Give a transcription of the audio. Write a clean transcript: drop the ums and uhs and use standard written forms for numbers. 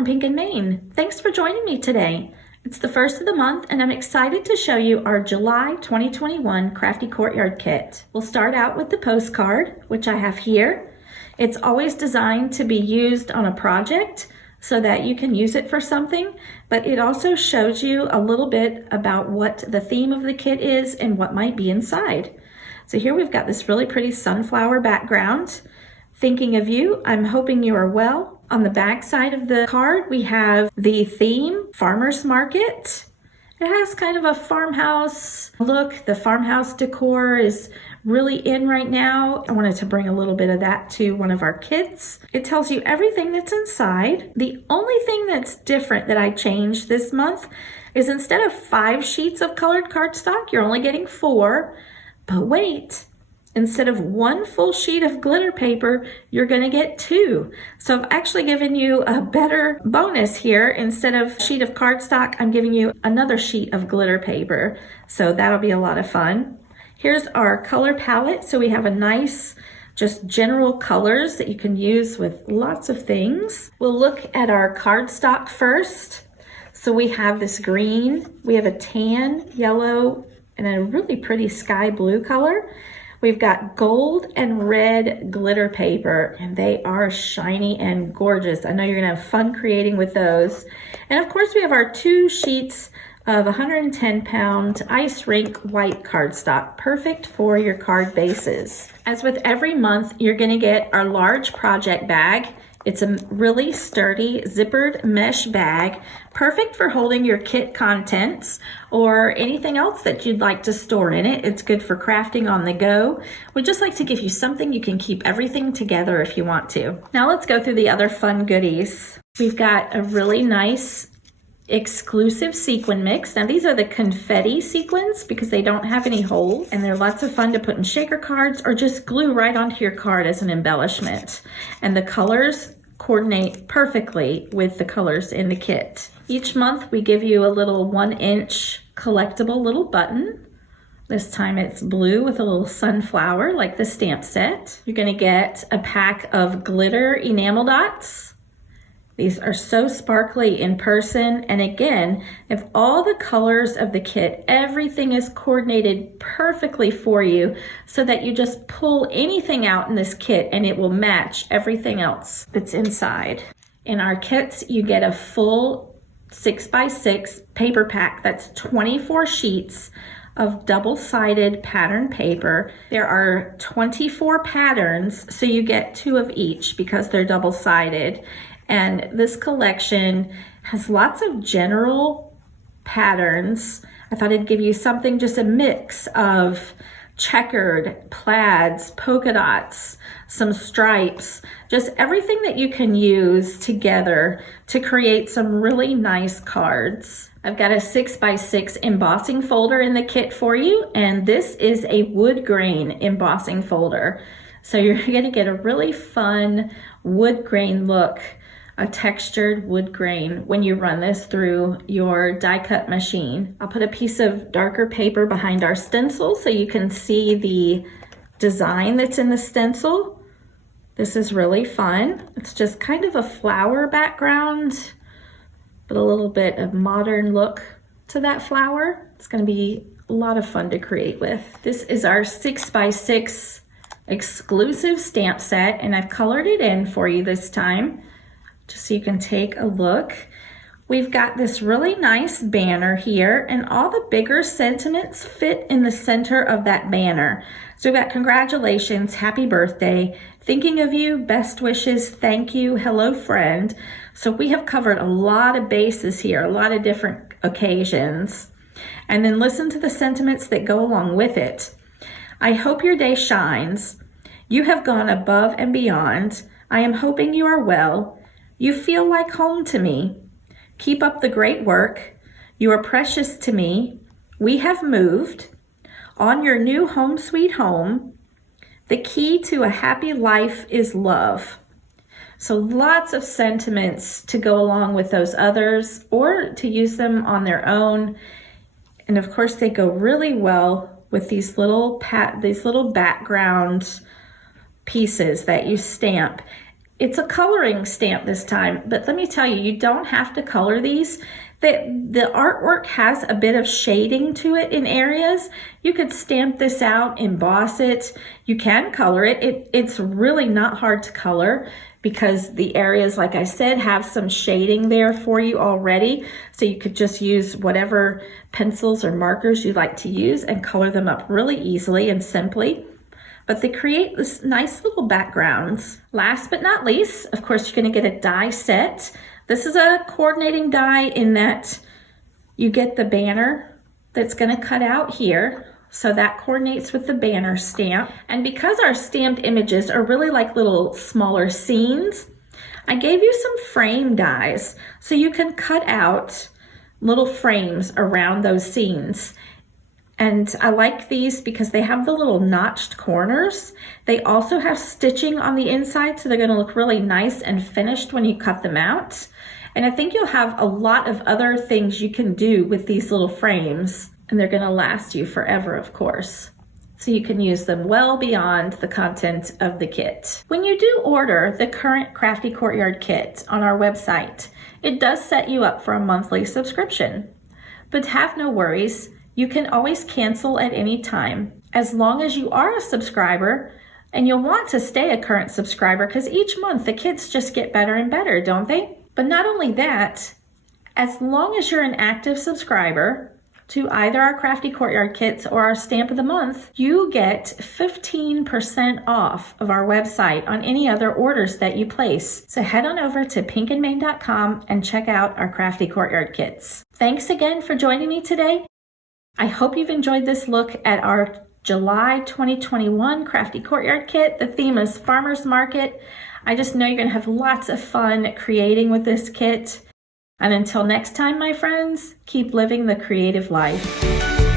from Pink and Maine. Thanks for joining me today. It's the first of the month and I'm excited to show you our July 2021 Crafty Courtyard kit. We'll start out with the postcard, which I have here. It's always designed to be used on a project so that you can use it for something, but it also shows you a little bit about what the theme of the kit is and what might be inside. So here we've got this really pretty sunflower background. Thinking of you, I'm hoping you are well. On the back side of the card, we have the theme, Farmer's Market. It has kind of a farmhouse look. The farmhouse decor is really in right now. I wanted to bring a little bit of that to one of our kits. It tells you everything that's inside. The only thing that's different that I changed this month is instead of 5 sheets of colored cardstock, you're only getting 4. But wait, instead of 1 full sheet of glitter paper, you're going to get 2. So I've actually given you a better bonus here. Instead of a sheet of cardstock, I'm giving you another sheet of glitter paper. So that'll be a lot of fun. Here's our color palette. So we have a nice, just general colors that you can use with lots of things. We'll look at our cardstock first. So we have this green, we have a tan, yellow, and a really pretty sky blue color. We've got gold and red glitter paper, and they are shiny and gorgeous. I know you're gonna have fun creating with those. And of course, we have our 2 sheets of 110-pound ice rink white cardstock, perfect for your card bases. As with every month, you're gonna get our large project bag. It's a really sturdy zippered mesh bag, perfect for holding your kit contents or anything else that you'd like to store in it. It's good for crafting on the go. We just like to give you something you can keep everything together if you want to. Now let's go through the other fun goodies. We've got a really nice exclusive sequin mix. Now these are the confetti sequins because they don't have any holes and they're lots of fun to put in shaker cards or just glue right onto your card as an embellishment. And the colors coordinate perfectly with the colors in the kit. Each month we give you a little 1-inch collectible little button. This time it's blue with a little sunflower like the stamp set. You're gonna get a pack of glitter enamel dots. These are so sparkly in person, and again, if all the colors of the kit, everything is coordinated perfectly for you so that you just pull anything out in this kit and it will match everything else that's inside. In our kits, you get a full 6x6 paper pack that's 24 sheets of double-sided pattern paper. There are 24 patterns, so you get 2 of each because they're double-sided. And this collection has lots of general patterns. I thought I'd give you something, just a mix of checkered, plaids, polka dots, some stripes, just everything that you can use together to create some really nice cards. I've got a 6x6 embossing folder in the kit for you, and this is a wood grain embossing folder. So you're gonna get a really fun wood grain look, a textured wood grain when you run this through your die cut machine. I'll put a piece of darker paper behind our stencil so you can see the design that's in the stencil. This is really fun. It's just kind of a flower background, but a little bit of modern look to that flower. It's gonna be a lot of fun to create with. This is our 6x6 exclusive stamp set, and I've colored it in for you this time, just so you can take a look. We've got this really nice banner here, and all the bigger sentiments fit in the center of that banner. So we've got congratulations, happy birthday, thinking of you, best wishes, thank you, hello friend. So we have covered a lot of bases here, a lot of different occasions. And then listen to the sentiments that go along with it. I hope your day shines. You have gone above and beyond. I am hoping you are well. You feel like home to me. Keep up the great work. You are precious to me. We have moved. On your new home sweet home. The key to a happy life is love. So lots of sentiments to go along with those others or to use them on their own. And of course they go really well with these little background pieces that you stamp. It's a coloring stamp this time, but let me tell you, you don't have to color these. The artwork has a bit of shading to it in areas. You could stamp this out, emboss it. You can color it. It's really not hard to color because the areas, like I said, have some shading there for you already. So you could just use whatever pencils or markers you like to use and color them up really easily and simply. But they create this nice little backgrounds. Last but not least, of course, you're going to get a die set. This is a coordinating die in that you get the banner that's going to cut out here. So that coordinates with the banner stamp. And because our stamped images are really like little smaller scenes, I gave you some frame dies so you can cut out little frames around those scenes. And I like these because they have the little notched corners. They also have stitching on the inside, so they're going to look really nice and finished when you cut them out. And I think you'll have a lot of other things you can do with these little frames, and they're going to last you forever, of course. So you can use them well beyond the content of the kit. When you do order the current Crafty Courtyard kit on our website, it does set you up for a monthly subscription. But have no worries. You can always cancel at any time, as long as you are a subscriber, and you'll want to stay a current subscriber because each month the kits just get better and better, don't they? But not only that, as long as you're an active subscriber to either our Crafty Courtyard kits or our Stamp of the Month, you get 15% off of our website on any other orders that you place. So head on over to pinkandmain.com and check out our Crafty Courtyard kits. Thanks again for joining me today. I hope you've enjoyed this look at our July 2021 Crafty Courtyard kit. The theme is Farmers Market. I just know you're going to have lots of fun creating with this kit. And until next time, my friends, keep living the creative life.